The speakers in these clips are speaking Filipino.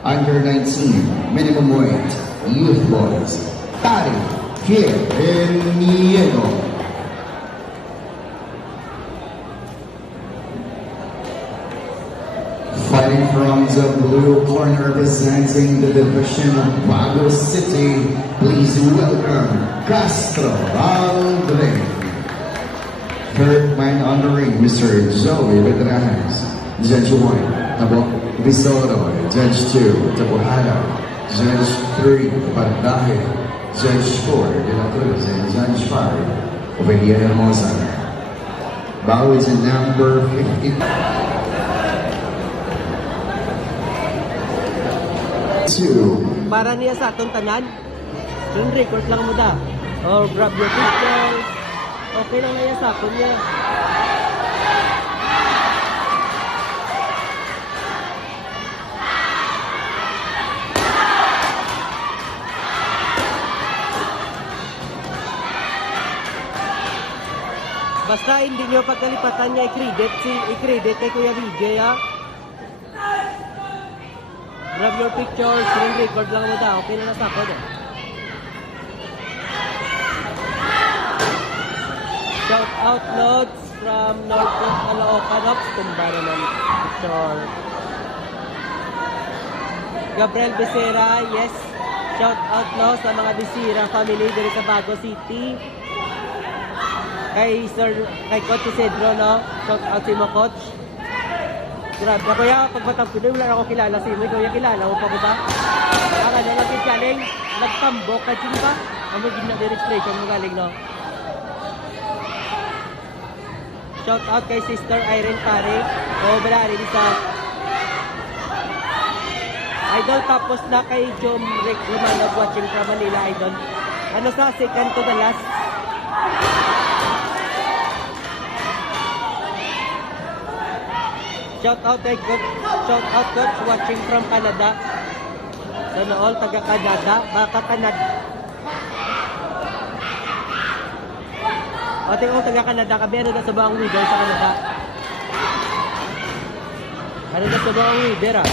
Under 19, minimum weight, youth boys, Tari Quiriniego. Fighting from the blue corner, representing the division of Bago City, please welcome Castro Andre. Third man on the ring, Mr. Joey Vetranas. Judge 1, Tabo Visoro. Judge 2, Tabuhara. Judge 3, Bardahe. Judge 4, De La Cruz. And Judge 5, Obelia Hermosa. Bao is in number 50. Para niya sa atong tanan, yung record lang mo da. Or grab your pictures. Okay lang na yan sa akin niya. Basta hindi nyo pagkalipatan niya i-credit kay Kuya VJ ha. Grab your pictures, screen record lang mo daw. Okay na nasa ako doon. Shout out loads from Northwest Caloocan of Tumba naman. Picture. Gabriel Becerra, yes. Shout out no sa mga Becerra family dito sa Bago City. Kay Coach Isidro, no? Shout out si mo, Coach. Grabe na kuya, pag batang Pinoy, wala ako kilala si mo. Kuya, kilala mo pa ko ba? Ang ano lang yung challenge, nagtambok ka sino ba? Ang maging na registration mo galing, no? Shout out kay Sister Irene Pare. O, balari sa Idol, tapos na kay Jom Rick Lumanag watching from Manila, Idol. Ano sa second to the last? Shout out coach watching from Canada. Sana all taga Canada, baka Canada. O tingin ko taga Canada ka, meron na sa bawang weather sa Canada. Ano na sa bawang weather ah.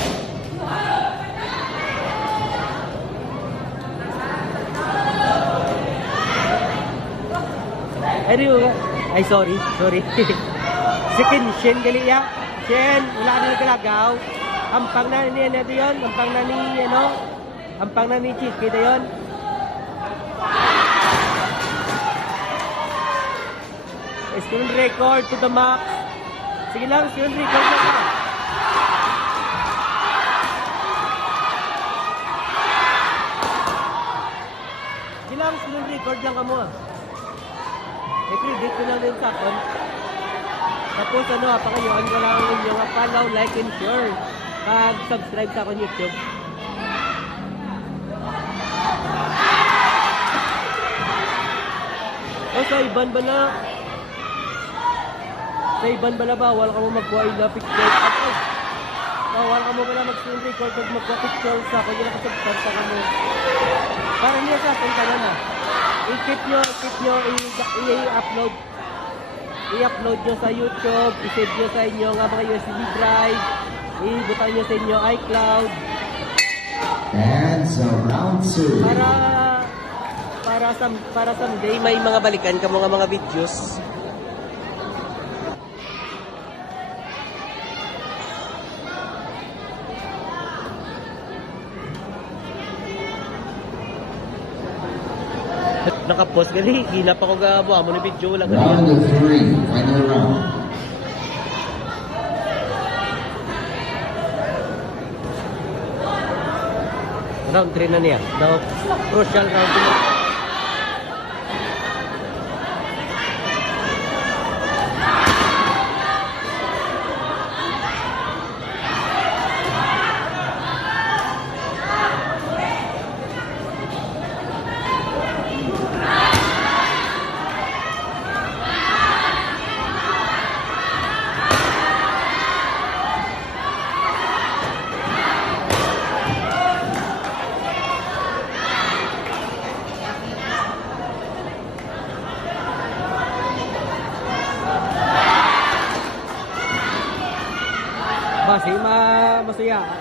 Ay sorry. Si Kinshin gali ya. Chen, wala na nagkalagaw. Ampang na ni ano yun? Ampang na ni, ano? Ampang na ni Chiki na yun. Screen record to the max. Sige lang, screen record na ka. Sige lang, screen record lang ka mo ah. I-credit ko lang din sa akon. Tapos ano, pakayuan ko lang ninyo nga follow, like, and share. Pag-subscribe sa akong YouTube. O sa iban ba na? Sa iban ba na bawal ka mo magkuha na picture? Bawal ka mo ba na mag-screen record at magkuha picture sa akin yung nakasubscribe sa kamo. Para niya sa akin ka na na. I-keep nyo, i-upload nyo sa YouTube, i-save nyo sa inyo nga mga USB drive, i-butan nyo sa inyo iCloud. And so round 2. Para someday may mga balikan ka mga videos. Nakapost gali, hinap ako gawa mo na video lang. Round 3, final round. Round 3 na niya. Now, crucial round 3.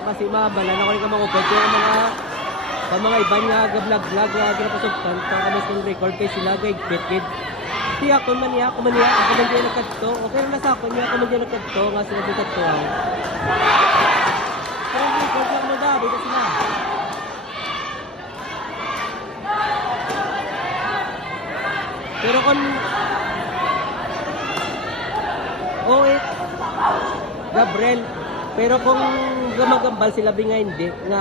kasi mabalan ako rin ka makupod kaya mga iban nga vlog-vlog nga ginapasugtan sa kamas ng record kay sila gaigpit kid. Si ako man niya, ako man din nagkadto. Okay na sa ako niya, ako man din nagkadto nga sila din kadto ako. Pero record lang mo dabi na sila. Pero kung Gabriel, pero kung gumagambal sila nga hindi na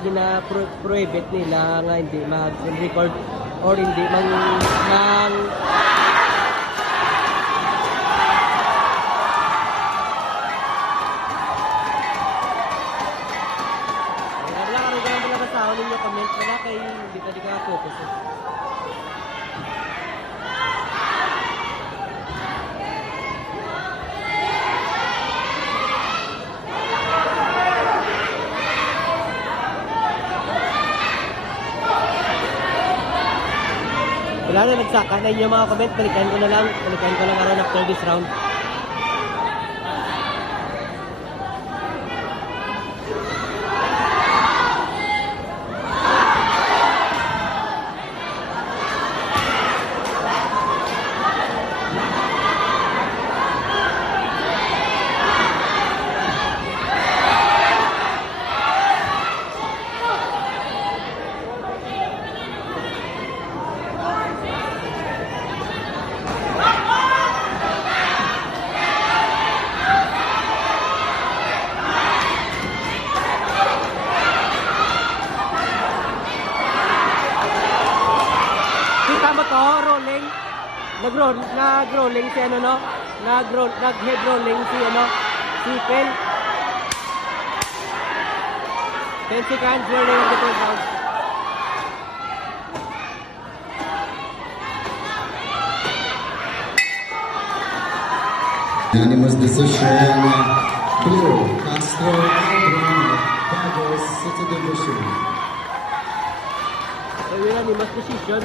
gina-prohibit nila nga hindi mag-record or hindi mang wala ka rin wala kasawa ninyo comment wala kay hindi ka di ka focus wala na nagsaka na inyo mga comment, balikan ko lang around after this round. Nag-rolling si ano no? Nag-head rolling si ano? Si Pen. 10 seconds rolling of the third round. Unanimous decision. Blue, Castro Aldrin, Baguio City Division. So, unanimous decision.